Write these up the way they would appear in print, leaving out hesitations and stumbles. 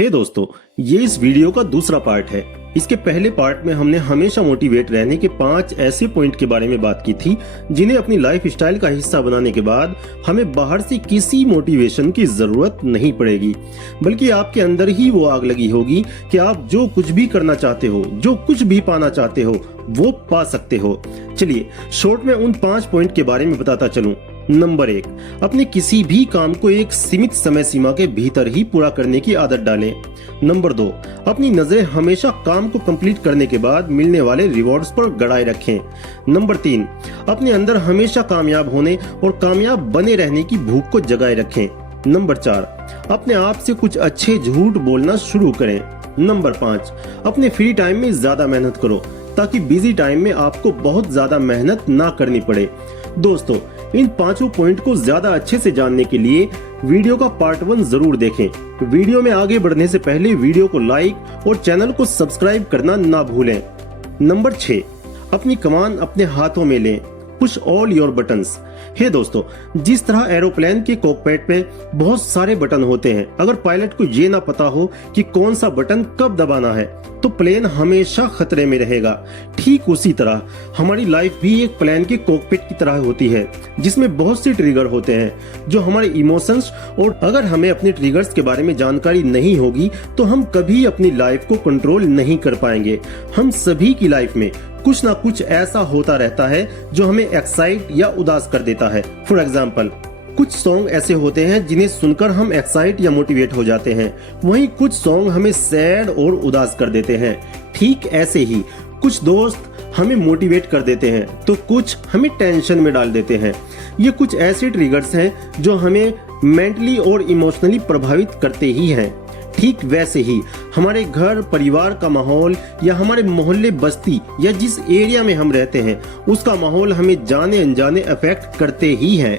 हे दोस्तों, ये इस वीडियो का दूसरा पार्ट है। इसके पहले पार्ट में हमने हमेशा मोटिवेट रहने के 5 ऐसे पॉइंट के बारे में बात की थी जिन्हें अपनी लाइफ स्टाइल का हिस्सा बनाने के बाद हमें बाहर से किसी मोटिवेशन की जरूरत नहीं पड़ेगी, बल्कि आपके अंदर ही वो आग लगी होगी कि आप जो कुछ भी करना चाहते हो, जो कुछ भी पाना चाहते हो, वो पा सकते हो। चलिए शॉर्ट में उन 5 पॉइंट के बारे में बताता चलूं। नंबर 1, अपने किसी भी काम को एक सीमित समय सीमा के भीतर ही पूरा करने की आदत डालें। नंबर 2, अपनी नजरें हमेशा काम को कंप्लीट करने के बाद मिलने वाले रिवॉर्ड्स पर गड़ाए रखें। नंबर 3, अपने अंदर हमेशा कामयाब होने और कामयाब बने रहने की भूख को जगाए रखें। नंबर 4, अपने आप से कुछ अच्छे झूठ बोलना शुरू करें। नंबर 5, अपने फ्री टाइम में ज्यादा मेहनत करो ताकि बिजी टाइम में आपको बहुत ज्यादा मेहनत ना करनी पड़े। दोस्तों, इन 5 पॉइंट को ज्यादा अच्छे से जानने के लिए वीडियो का पार्ट 1 जरूर देखें। वीडियो में आगे बढ़ने से पहले वीडियो को लाइक और चैनल को सब्सक्राइब करना ना भूलें। नंबर 6, अपनी कमान अपने हाथों में लें। Push all your buttons. हे दोस्तों, जिस तरह एरोप्लेन के कॉकपिट में बहुत सारे बटन होते हैं, अगर पायलट को ये ना पता हो कि कौन सा बटन कब दबाना है तो प्लेन हमेशा खतरे में रहेगा। ठीक उसी तरह हमारी लाइफ भी एक प्लेन के कॉकपिट की तरह होती है जिसमें बहुत से ट्रिगर होते हैं जो हमारे इमोशंस, और अगर हमें अपने ट्रिगर्स के बारे में जानकारी नहीं होगी तो हम कभी अपनी लाइफ को कंट्रोल नहीं कर पाएंगे। हम सभी की लाइफ में कुछ ना कुछ ऐसा होता रहता है जो हमें एक्साइट या उदास कर देता है। फॉर एग्जाम्पल, कुछ सॉन्ग ऐसे होते हैं जिन्हें सुनकर हम एक्साइट या मोटिवेट हो जाते हैं, वहीं कुछ सॉन्ग हमें सैड और उदास कर देते हैं। ठीक ऐसे ही कुछ दोस्त हमें मोटिवेट कर देते हैं तो कुछ हमें टेंशन में डाल देते हैं। ये कुछ ऐसे ट्रिगर्स हैं जो हमें मेंटली और इमोशनली प्रभावित करते ही हैं। ठीक वैसे ही हमारे घर परिवार का माहौल या हमारे मोहल्ले बस्ती या जिस एरिया में हम रहते हैं उसका माहौल हमें जाने अनजाने अफेक्ट करते ही हैं।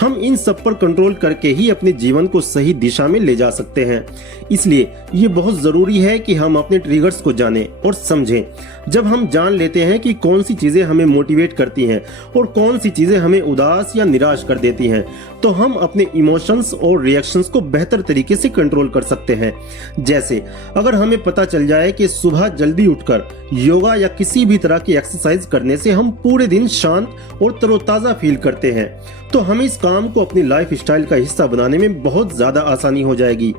हम इन सब पर कंट्रोल करके ही अपने जीवन को सही दिशा में ले जा सकते हैं। इसलिए ये बहुत जरूरी है कि हम अपने ट्रिगर्स को जानें और समझें। जब हम जान लेते हैं कि कौन सी चीजें हमें मोटिवेट करती हैं और कौन सी चीजें हमें उदास या निराश कर देती हैं, तो हम अपने इमोशंस और रिएक्शंस को बेहतर तरीके से कंट्रोल कर सकते हैं। जैसे अगर हमें पता चल जाए कि सुबह जल्दी उठकर योगा या किसी भी तरह की एक्सरसाइज करने से हम पूरे दिन शांत और तरोताजा फील करते हैं, तो हमें इस काम को अपनी लाइफ स्टाइल का हिस्सा बनाने में बहुत ज्यादा आसानी हो जाएगी।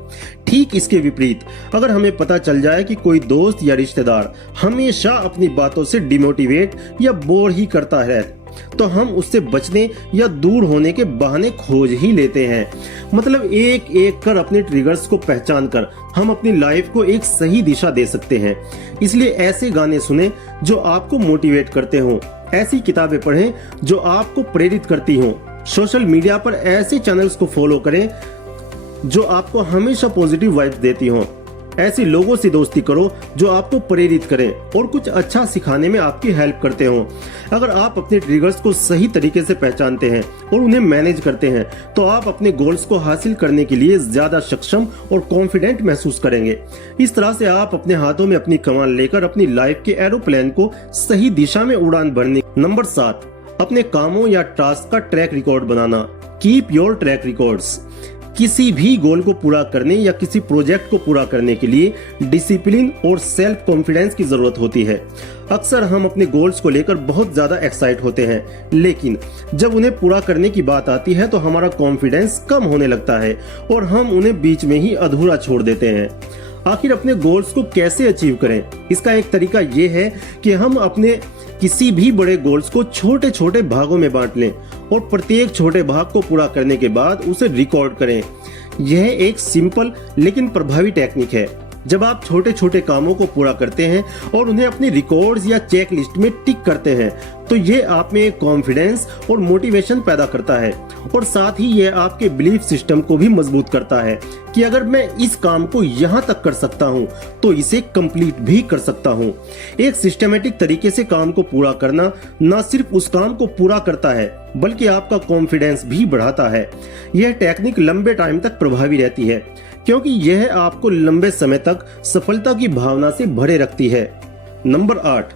ठीक इसके विपरीत, अगर हमें पता चल जाए कि कोई दोस्त या रिश्तेदार हमेशा अपनी बातों से डिमोटिवेट या बोर ही करता है, तो हम उससे बचने या दूर होने के बहाने खोज ही लेते हैं। मतलब एक एक कर अपने ट्रिगर्स को पहचान कर हम अपनी लाइफ को एक सही दिशा दे सकते हैं। इसलिए ऐसे गाने सुने जो आपको मोटिवेट करते हो, ऐसी किताबें पढ़ें जो आपको प्रेरित करती हों, सोशल मीडिया पर ऐसे चैनल्स को फॉलो करें जो आपको हमेशा पॉजिटिव वाइब्स देती हों। ऐसे लोगों से दोस्ती करो जो आपको प्रेरित करें और कुछ अच्छा सिखाने में आपकी हेल्प करते हों। अगर आप अपने ट्रिगर्स को सही तरीके से पहचानते हैं और उन्हें मैनेज करते हैं तो आप अपने गोल्स को हासिल करने के लिए ज्यादा सक्षम और कॉन्फिडेंट महसूस करेंगे। इस तरह से आप अपने हाथों में अपनी कमान लेकर अपनी लाइफ के एरोप्लेन को सही दिशा में उड़ान भरने। नंबर 7, अपने कामों या टास्क का track record banana. Keep your track records. किसी भी गोल को पूरा करने या किसी प्रोजेक्ट को पूरा करने के लिए डिसिप्लिन और सेल्फ कॉन्फिडेंस की जरूरत होती है। अक्सर हम अपने गोल्स को लेकर बहुत ज्यादा एक्साइट होते हैं, लेकिन जब उन्हें पूरा करने की बात आती है तो हमारा कॉन्फिडेंस कम होने लगता है और हम उन्हें बीच में ही अधूरा छोड़ देते हैं। आखिर अपने गोल्स को कैसे अचीव करें? इसका एक तरीका ये है कि हम अपने किसी भी बड़े गोल्स को छोटे छोटे भागों में बांट लें और प्रत्येक छोटे भाग को पूरा करने के बाद उसे रिकॉर्ड करें। यह एक सिंपल लेकिन प्रभावी टेक्निक है। जब आप छोटे छोटे कामों को पूरा करते हैं और उन्हें अपनी रिकॉर्ड्स या चेक लिस्ट में टिक करते हैं तो ये आप में एक कॉन्फिडेंस और मोटिवेशन पैदा करता है, और साथ ही ये आपके बिलीफ सिस्टम को भी मजबूत करता है कि अगर मैं इस काम को यहाँ तक कर सकता हूँ तो इसे कंप्लीट भी कर सकता हूँ। एक सिस्टमेटिक तरीके से काम को पूरा करना न सिर्फ उस काम को पूरा करता है बल्कि आपका कॉन्फिडेंस भी बढ़ाता है। यह टेक्निक लंबे टाइम तक प्रभावी रहती है क्योंकि यह आपको लंबे समय तक सफलता की भावना से भरे रखती है। नंबर 8,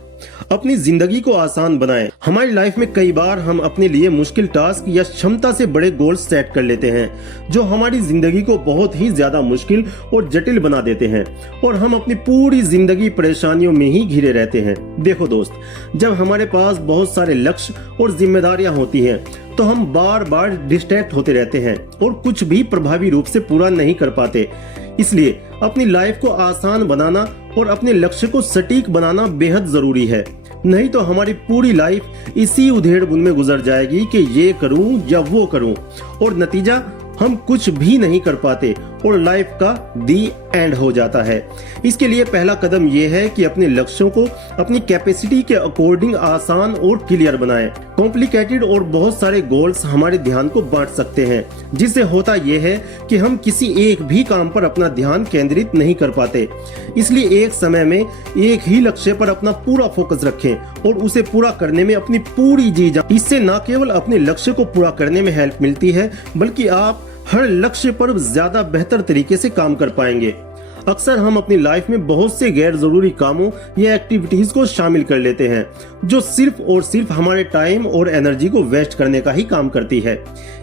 अपनी जिंदगी को आसान बनाएं। हमारी लाइफ में कई बार हम अपने लिए मुश्किल टास्क या क्षमता से बड़े गोल्स सेट कर लेते हैं जो हमारी जिंदगी को बहुत ही ज्यादा मुश्किल और जटिल बना देते हैं और हम अपनी पूरी जिंदगी परेशानियों में ही घिरे रहते हैं। देखो दोस्त, जब हमारे पास बहुत सारे लक्ष्य और जिम्मेदारियां होती हैं तो हम बार बार डिस्ट्रैक्ट होते रहते हैं और कुछ भी प्रभावी रूप से पूरा नहीं कर पाते। इसलिए अपनी लाइफ को आसान बनाना और अपने लक्ष्य को सटीक बनाना बेहद जरूरी है, नहीं तो हमारी पूरी लाइफ इसी उधेड़-बुन में गुजर जाएगी कि ये करूं या वो करूं और नतीजा हम कुछ भी नहीं कर पाते और लाइफ का दी एंड हो जाता है। इसके लिए पहला कदम ये है कि अपने लक्ष्यों को अपनी कैपेसिटी के अकॉर्डिंग आसान और क्लियर बनाएं। कॉम्प्लिकेटेड और बहुत सारे गोल्स हमारे ध्यान को बांट सकते हैं, जिससे होता यह है कि हम किसी एक भी काम पर अपना ध्यान केंद्रित नहीं कर पाते। इसलिए एक समय में एक ही लक्ष्य पर अपना पूरा फोकस रखें और उसे पूरा करने में अपनी पूरी जी जान। इससे न केवल अपने लक्ष्य को पूरा करने में हेल्प मिलती है, बल्कि आप हर लक्ष्य पर ज्यादा बेहतर तरीके से काम कर पाएंगे। अक्सर हम अपनी लाइफ में बहुत से गैर जरूरी कामों या एक्टिविटीज को शामिल कर लेते हैं जो सिर्फ और सिर्फ हमारे टाइम और एनर्जी को वेस्ट करने का ही काम करती है।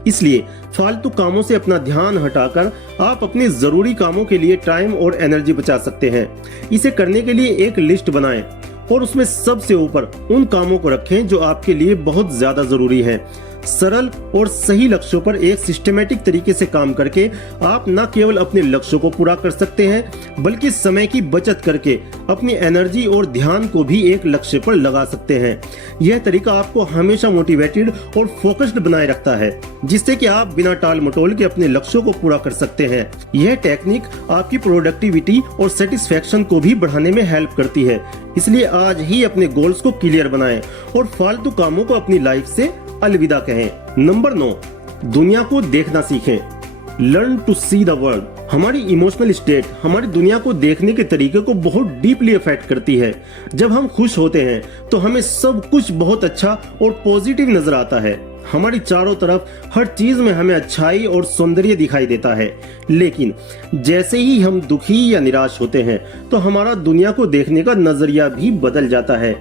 इसलिए फालतू कामों से अपना ध्यान हटाकर आप अपने जरूरी कामों के लिए टाइम और एनर्जी बचा सकते हैं। इसे करने के लिए एक लिस्ट बनाएं और उसमें सबसे ऊपर उन कामों को रखें जो आपके लिए बहुत ज्यादा जरूरी है। सरल और सही लक्ष्यों पर एक सिस्टमेटिक तरीके से काम करके आप न केवल अपने लक्ष्यों को पूरा कर सकते हैं, बल्कि समय की बचत करके अपनी एनर्जी और ध्यान को भी एक लक्ष्य पर लगा सकते हैं। यह तरीका आपको हमेशा मोटिवेटेड और फोकस्ड बनाए रखता है, जिससे कि आप बिना टाल मटोल के अपने लक्ष्यों को पूरा कर सकते हैं। यह टेक्निक आपकी प्रोडक्टिविटी और सेटिस्फेक्शन को भी बढ़ाने में हेल्प करती है। इसलिए आज ही अपने गोल्स को क्लियर बनाएं और फालतू कामों को अपनी लाइफ से अलविदा कहें। नंबर 9, दुनिया को देखना सीखें। Learn to see the world. हमारी इमोशनल स्टेट हमारी दुनिया को देखने के तरीके को बहुत डीपली अफेक्ट करती है। जब हम खुश होते हैं तो हमें सब कुछ बहुत अच्छा और पॉजिटिव नजर आता है। हमारी चारों तरफ हर चीज में हमें अच्छाई और सौंदर्य दिखाई देता है। लेकिन जैसे ही हम दुखी या निराश होते हैं तो हमारा दुनिया को देखने का नजरिया भी बदल जाता है।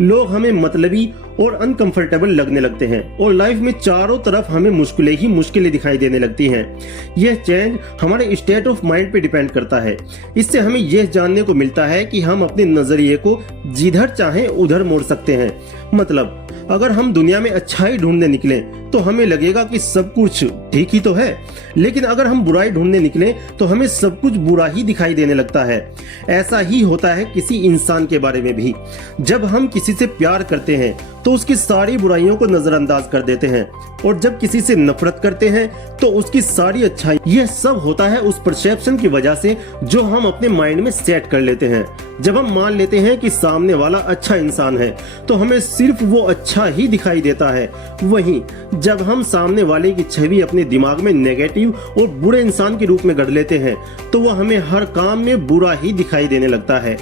लोग हमें मतलबी और अनकंफर्टेबल लगने लगते हैं और लाइफ में चारों तरफ हमें मुश्किलें ही मुश्किलें दिखाई देने लगती हैं। यह चेंज हमारे स्टेट ऑफ माइंड पे डिपेंड करता है। इससे हमें यह जानने को मिलता है कि हम अपने नजरिए को जिधर चाहें उधर मोड़ सकते हैं। मतलब अगर हम दुनिया में अच्छाई ढूंढने निकलें तो हमें लगेगा कि सब कुछ ठीक ही तो है, लेकिन अगर हम बुराई ढूंढने निकलें तो हमें सब कुछ बुरा ही दिखाई देने लगता है। ऐसा ही होता है किसी इंसान के बारे में भी। जब हम किसी से प्यार करते हैं तो उसकी सारी बुराइयों को नजरअंदाज कर देते हैं और जब किसी से नफरत करते हैं तो उसकी सारी अच्छाई। यह सब होता है उस परसेप्शन की वजह से जो हम अपने माइंड में सेट कर लेते हैं। जब हम मान लेते हैं कि सामने वाला अच्छा इंसान है तो हमें सिर्फ वो अच्छा ही दिखाई देता है। वहीं जब हम सामने वाले की छवि अपने दिमाग में नेगेटिव और बुरे इंसान के रूप में गढ़ लेते हैं तो वह हमें हर काम में बुरा ही दिखाई देने लगता है।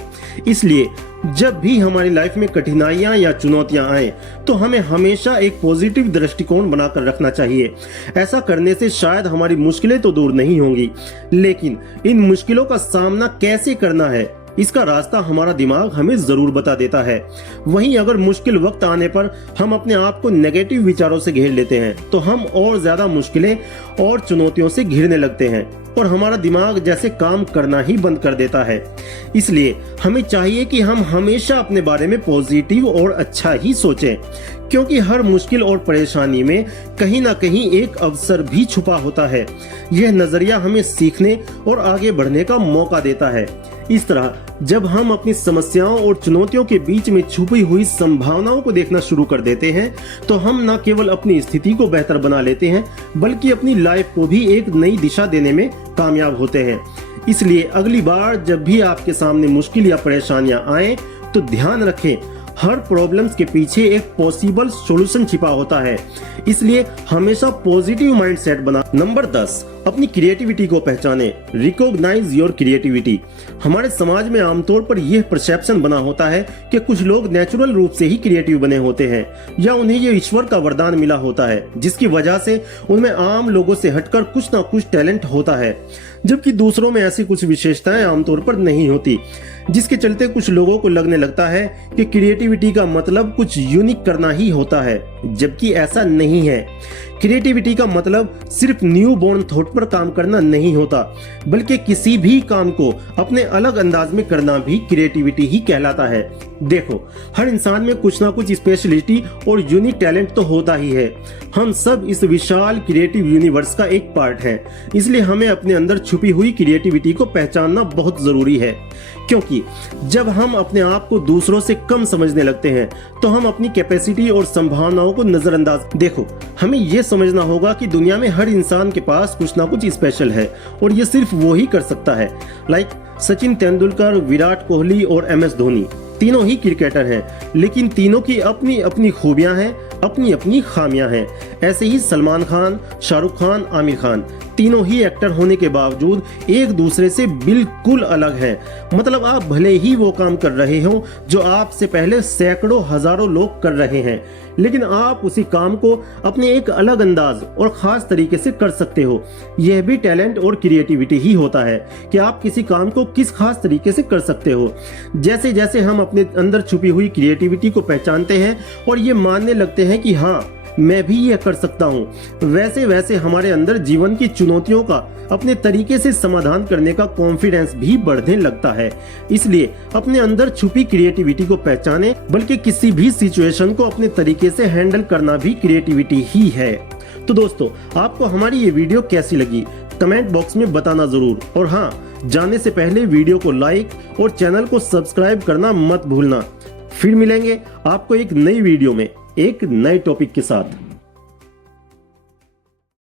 इसलिए जब भी हमारी लाइफ में कठिनाइयां या चुनौतियां आए तो हमें हमेशा एक पॉजिटिव दृष्टिकोण बनाकर रखना चाहिए। ऐसा करने से शायद हमारी मुश्किलें तो दूर नहीं होंगी, लेकिन इन मुश्किलों का सामना कैसे करना है इसका रास्ता हमारा दिमाग हमें जरूर बता देता है। वहीं अगर मुश्किल वक्त आने पर हम अपने आप को नेगेटिव विचारों से घेर लेते हैं तो हम और ज्यादा मुश्किलें और चुनौतियों से घिरने लगते हैं और हमारा दिमाग जैसे काम करना ही बंद कर देता है। इसलिए हमें चाहिए कि हम हमेशा अपने बारे में पॉजिटिव और अच्छा ही सोचें, क्योंकि हर मुश्किल और परेशानी में कहीं ना कहीं एक अवसर भी छुपा होता है। यह नजरिया हमें सीखने और आगे बढ़ने का मौका देता है। इस तरह जब हम अपनी समस्याओं और चुनौतियों के बीच में छुपी हुई संभावनाओं को देखना शुरू कर देते हैं तो हम न केवल अपनी स्थिति को बेहतर बना लेते हैं, बल्कि अपनी लाइफ को भी एक नई दिशा देने में कामयाब होते हैं। इसलिए अगली बार जब भी आपके सामने मुश्किल या परेशानियां आए तो ध्यान रखें, हर प्रॉब्लम्स के पीछे एक पॉसिबल सॉल्यूशन छिपा होता है। इसलिए हमेशा पॉजिटिव माइंडसेट बना। नंबर 10, अपनी क्रिएटिविटी को पहचाने। Recognise your creativity. हमारे समाज में आमतौर पर यह परसेप्शन बना होता है कि कुछ लोग नेचुरल रूप से ही क्रिएटिव बने होते हैं या उन्हें यह ईश्वर का वरदान मिला होता है, जिसकी वजह से उनमें आम लोगों से हटकर कुछ ना कुछ टैलेंट होता है। जबकि दूसरों में ऐसी कुछ विशेषताएं आमतौर पर नहीं होती, जिसके चलते कुछ लोगों को लगने लगता है कि क्रिएटिविटी का मतलब कुछ यूनिक करना ही होता है, जबकि ऐसा नहीं है। क्रिएटिविटी का मतलब सिर्फ न्यू बॉर्न थॉट पर काम करना नहीं होता, बल्कि किसी भी काम को अपने अलग अंदाज में करना भी क्रिएटिविटी ही कहलाता है। देखो, हर इंसान में कुछ ना कुछ स्पेशलिटी और यूनिक टैलेंट तो होता ही है। हम सब इस विशाल क्रिएटिव यूनिवर्स का एक पार्ट हैं, इसलिए हमें अपने अंदर छुपी हुई क्रिएटिविटी को पहचानना बहुत जरूरी है। क्योंकि जब हम अपने आप को दूसरों से कम समझने लगते हैं, तो हम अपनी कैपेसिटी और संभावनाओं को नजरअंदाज। देखो, हमें यह समझना होगा कि दुनिया में हर इंसान के पास कुछ ना कुछ स्पेशल है और ये सिर्फ वो ही कर सकता है। लाइक सचिन तेंदुलकर, विराट कोहली और MS धोनी तीनों ही क्रिकेटर हैं, लेकिन तीनों की अपनी अपनी खूबियां हैं, अपनी अपनी खामियां हैं। ऐसे ही सलमान खान, शाहरुख खान, आमिर खान तीनों ही एक्टर होने के बावजूद एक दूसरे से बिल्कुल अलग हैं। मतलब आप भले ही वो काम कर रहे हो जो आपसे पहले सैकड़ों हजारों लोग कर रहे हैं, लेकिन आप उसी काम को अपने एक अलग अंदाज और खास तरीके से कर सकते हो। यह भी टैलेंट और क्रिएटिविटी ही होता है कि आप किसी काम को किस खास तरीके से कर सकते हो। जैसे जैसे हम अपने अंदर छुपी हुई क्रिएटिविटी को पहचानते हैं और ये मानने लगते हैं कि हाँ, मैं भी यह कर सकता हूँ, वैसे वैसे हमारे अंदर जीवन की चुनौतियों का अपने तरीके से समाधान करने का कॉन्फिडेंस भी बढ़ने लगता है। इसलिए अपने अंदर छुपी क्रिएटिविटी को पहचाने, बल्कि किसी भी सिचुएशन को अपने तरीके से हैंडल करना भी क्रिएटिविटी ही है। तो दोस्तों, आपको हमारी ये वीडियो कैसी लगी कमेंट बॉक्स में बताना जरूर। और हाँ, जाने से पहले वीडियो को लाइक और चैनल को सब्सक्राइब करना मत भूलना। फिर मिलेंगे आपको एक नई वीडियो में एक नए टॉपिक के साथ।